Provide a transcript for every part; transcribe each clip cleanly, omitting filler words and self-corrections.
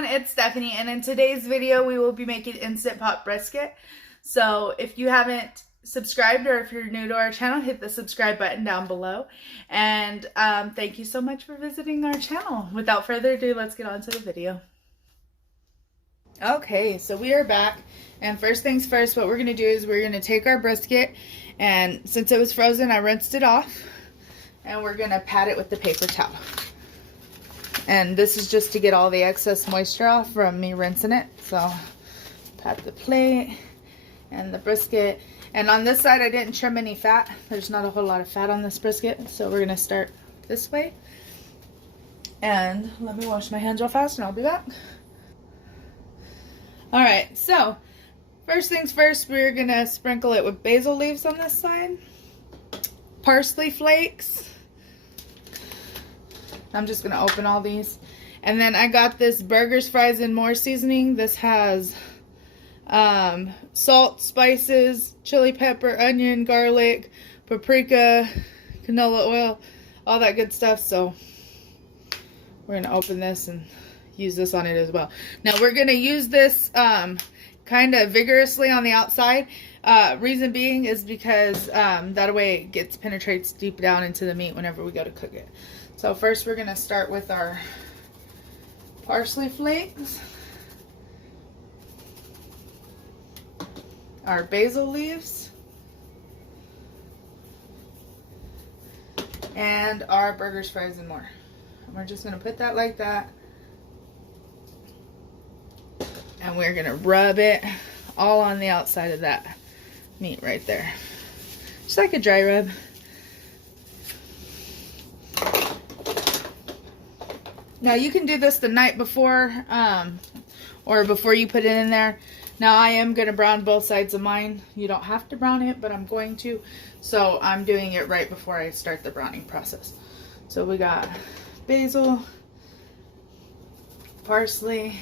everyone, it's Stephanie, and in today's video we will be making Instant Pot brisket. So if you haven't subscribed or if you're new to our channel, hit the subscribe button down below. And thank you so much for visiting our channel. Without further ado, let's get on to the video. Okay, so we are back, and first things first, what we're going to do is we're going to take our brisket, and since it was frozen, I rinsed it off, and we're going to pat it with the paper towel. And this is just to get all the excess moisture off from me rinsing it. So pat the plate and the brisket. And on this side, I didn't trim any fat. There's not a whole lot of fat on this brisket. So we're going to start this way. And let me wash my hands real fast and I'll be back. Alright, so first things first, we're going to sprinkle it with basil leaves on this side. Parsley flakes. I'm just going to open all these. And then I got this burgers, fries, and more seasoning. This has salt, spices, chili pepper, onion, garlic, paprika, canola oil, all that good stuff. So we're going to open this and use this on it as well. Now we're going to use this kind of vigorously on the outside. Reason being is because that way it penetrates deep down into the meat whenever we go to cook it. So first we're going to start with our parsley flakes, our basil leaves, and our burgers, fries, and more. And we're just going to put that like that. And we're going to rub it all on the outside of that meat right there. Just like a dry rub. Now you can do this the night before or before you put it in there. Now I am going to brown both sides of mine. You don't have to brown it, but I'm going to. So I'm doing it right before I start the browning process. So we got basil, parsley,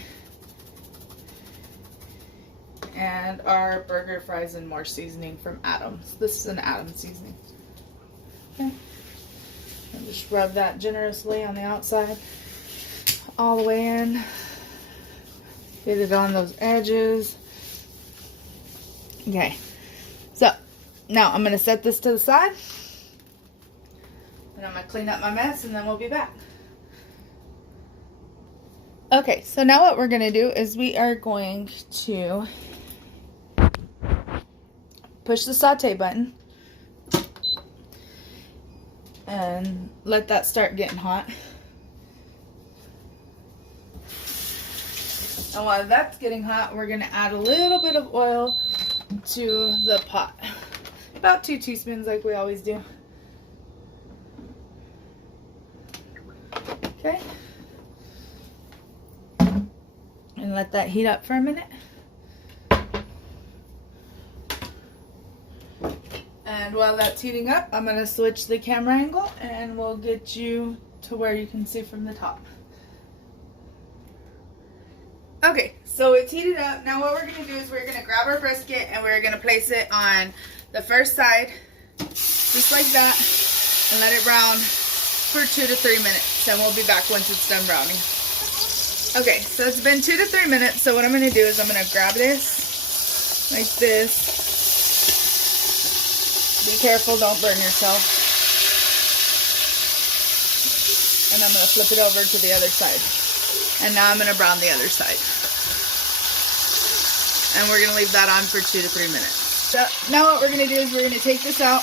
and our burger, fries, and more seasoning from Adams. This is an Adams seasoning. Okay. And just rub that generously on the outside. All the way in. Get it on those edges. Okay. So, now I'm going to set this to the side. And I'm going to clean up my mess and then we'll be back. Okay, so now what we're going to do is we are going to push the saute button. And let that start getting hot. And while that's getting hot, we're going to add a little bit of oil to the pot. About 2 teaspoons like we always do. Okay. And let that heat up for a minute. And while that's heating up, I'm going to switch the camera angle and we'll get you to where you can see from the top. Okay, so it's heated up. Now what we're going to do is we're going to grab our brisket and we're going to place it on the first side, just like that, and let it brown for 2 to 3 minutes. And we'll be back once it's done browning. Okay, so it's been 2 to 3 minutes, so what I'm going to do is I'm going to grab this, like this. Be careful, don't burn yourself. And I'm going to flip it over to the other side. And now I'm going to brown the other side. And we're going to leave that on for 2 to 3 minutes. So now what we're going to do is we're going to take this out.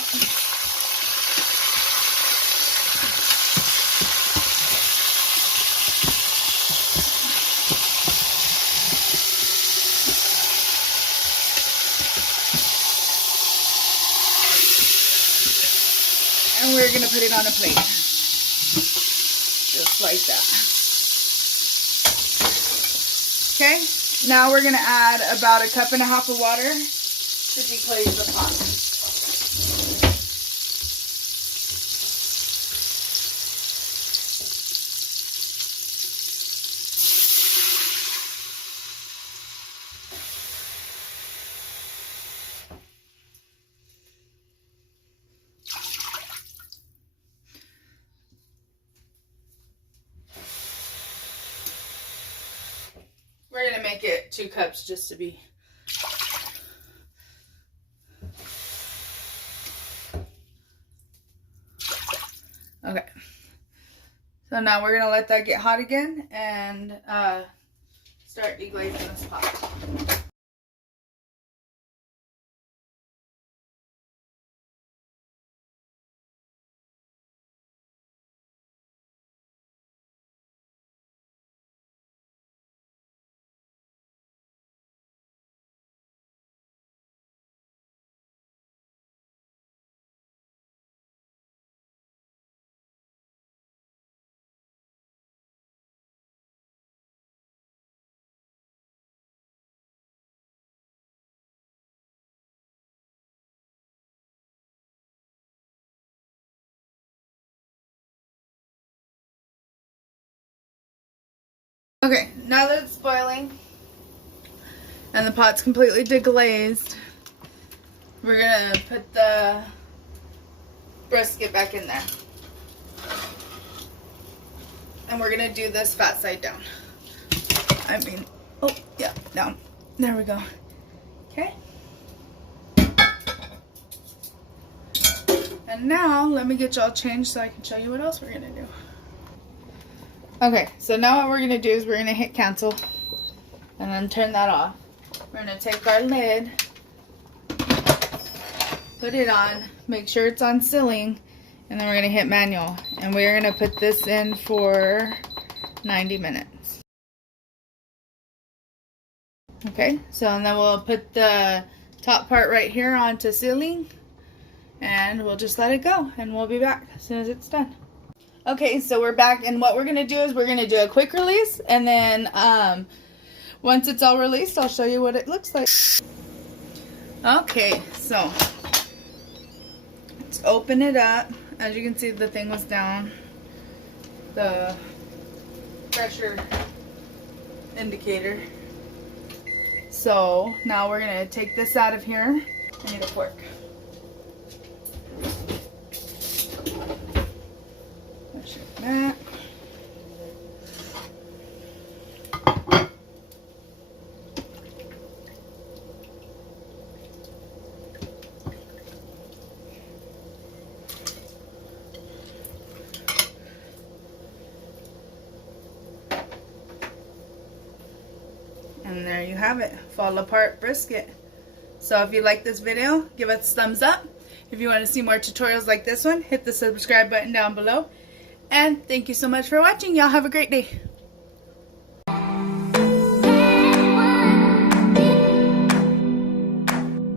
And we're going to put it on a plate. Just like that. Okay, now we're going to add about 1.5 cups of water to deglaze the pot. get 2 cups just to be. Okay. So now we're gonna let that get hot again and start deglazing this pot. Okay, now that it's boiling and the pot's completely deglazed, we're gonna put the brisket back in there. And we're gonna do this fat side down. Oh yeah, down. There we go. Okay. And now let me get y'all changed so I can show you what else we're gonna do. Okay, so now what we're gonna do is we're gonna hit cancel and then turn that off. We're gonna take our lid, put it on, make sure it's on sealing, and then we're gonna hit manual. And we're gonna put this in for 90 minutes. Okay, so and then we'll put the top part right here onto sealing and we'll just let it go and we'll be back as soon as it's done. Okay, so we're back, and what we're gonna do is we're gonna do a quick release, and then once it's all released, I'll show you what it looks like. Okay, so let's open it up. As you can see, the thing was down, the pressure indicator. So now we're gonna take this out of here. I need a fork. That. And there you have it, fall apart brisket. So if you like this video, give us a thumbs up. If you want to see more tutorials like this one, hit the subscribe button down below. And thank you so much for watching. Y'all have a great day.